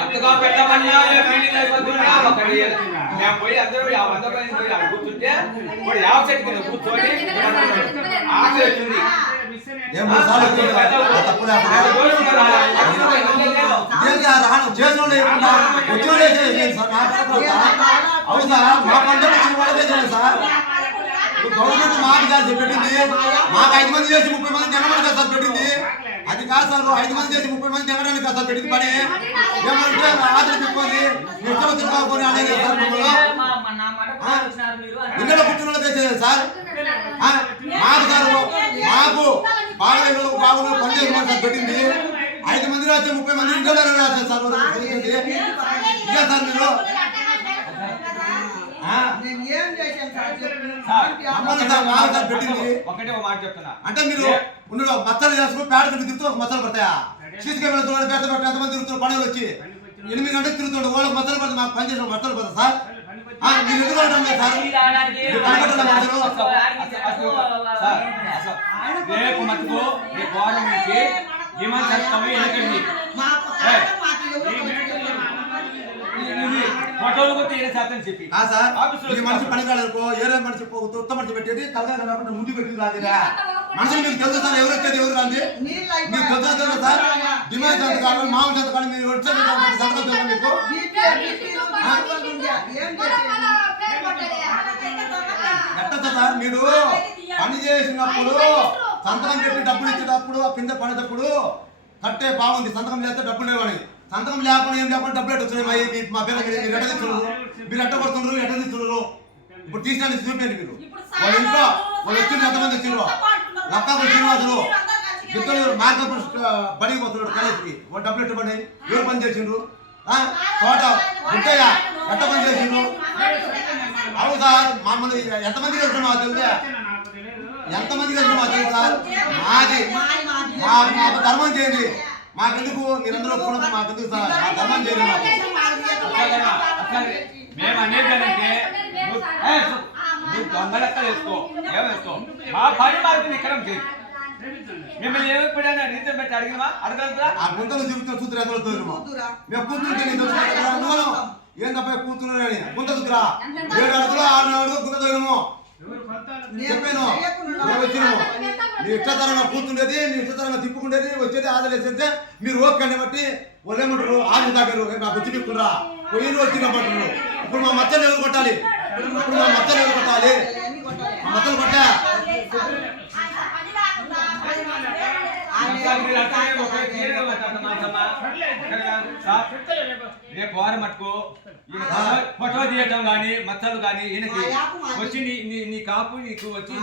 అంతగా పెట్టమన్నా ఫీలింగ్ అయిపోతున్నా ఒకటి మేము పోయి అందరూ 100 మంది పోయి అక్కడ కూర్చుంటే ఇప్పుడు 50 చెట్టు కింద కూర్చొని ఆశ వచ్చింది. గవర్నమెంట్ మాకు చేసి పెట్టింది, మాకు 5 మంది చేసి 30 మంది జనమని కసాలు పెట్టింది. అది కాదు సార్, 5 మంది చేసి 30 మంది జనడానికి కసాలు పెట్టింది. పని ఏమంటే ఆదరణ చెప్పుకొని నిత్యం తిరుగుకొని అనేది సార్. ఇందులో పుట్టిన చేసేది సార్. మాకు సార్ మాకు బాగున్న పని చేసిన సార్ పెట్టింది. 5 మంది రాస్తే 30 మంది ఇంట్లో రాస్తారు సార్. ఇదే సార్ మీరు ఒకటే మాట చెప్తున్నా అంటే మీరు మచ్చలు చేసుకుని పేడ తిరుగుతూ ఒక మచ్చలు పడతాయా? సీసీ కెమెరా పెద్ద ఎంతమంది తిరుగుతున్నారు పండుగలు వచ్చి 8 గంటలకు తిరుగుతుండే వాళ్ళకి మచ్చలు పడతాయి. మాకు పని చేసిన మచ్చలు పడతాయి సార్. మీరు ఎందుకు సార్ రేపు మటుకు రేపు వారం నుంచి మనిషి పని కాలేదు ఏరే మనిషి ఉత్త మనిషి పెట్టేది తలగా ముందు పెట్టి రాదిరా మనుషులు మీకు తెలుసు సార్. ఎవరు వచ్చేది ఎవరు రాంది మీకు తెలుసా సార్? డిమాండ్ ఎంత కాదు మామూలు ఎంత కానీ మీరు వచ్చేది సంతకం తెలుసా మీకు? ఎట్ట సార్ మీరు పని చేసినప్పుడు సంతకం పెట్టి డబ్బులు ఇచ్చేటప్పుడు కింద పడేటప్పుడు కట్టే బాగుంది. సంతకం చేస్తే డబ్బులు లేవని, సంతకం లేకుండా ఏం లేకుండా డబ్బులు ఎట్ట వచ్చినాయి? మా పేరు మీరు ఎట్ట తెచ్చున్నారు? మీరు ఎట్ట పడుతున్నారు? ఎట్ట తెచ్చున్నారు? ఇప్పుడు తీసుకోండి చూపండి. మీరు వాళ్ళ ఇంట్లో వాళ్ళు వచ్చింది ఎంతమంది వచ్చిండ్రు? లక్కకు శ్రీనివాసులు ఇద్దరు మార్గం బడికి పోతున్నాడు కాలేజీకి. వాళ్ళు డబ్బులు ఎట్ట పడినాయి? ఎవరు పని చేసిండ్రు? తోట గుట్టయ్య ఎట్ట పని చేసిండ్రు? అవును సార్. మమ్మల్ని ఎంతమంది కలిసి మాకు తెలుసా? ఎంతమంది కలిసి మాకు తెలుసు సార్? మాది మాకు ధర్మం చేయండి. మాకెందుకు మీరందరూ కూడా మాకెందుకు సార్? మా ధర్మం చేయండి. మేము అనేది దొంగలెక్క వేసుకో ఏమేసుకో మా పని మాకు ఇక్కడ చేయి. మిమ్మల్ని ఏమైనా రీజన్ పెట్టి అడిగినా అడగలుగుతా? ఆ గుంతలు చూపిస్తే చూతురు ఎంత మేము కూర్చుంటే ఏం తప్ప కూర్చున్నారని గుంత చూతురా 7 అడుగులు 6 అడుగులు గుంత తోయము చెప్పాను. మేము వచ్చినాము మీ ఇష్టతరంగా కూర్చుండేది, మీ ఇష్టతరంగా తిప్పుకుండేది, వచ్చేది ఆదలేసేస్తే మీరు ఓకే బట్టి వాళ్ళు ఏమంటారు? ఆరు తాగారు నాకు వచ్చి తిప్పుకురా పోయి వచ్చినప్పుడు ఇప్పుడు మా మచ్చలు ఎవరు కొట్టాలి? ఇప్పుడు మా మచ్చలు ఎవరు కొట్టాలి? మచ్చలు కొట్టా రేపు వారం మటుకు ఫోటో తీయటం కానీ మచ్చలు కానీ ఈయనకి వచ్చి నీ కాపు నీకు వచ్చి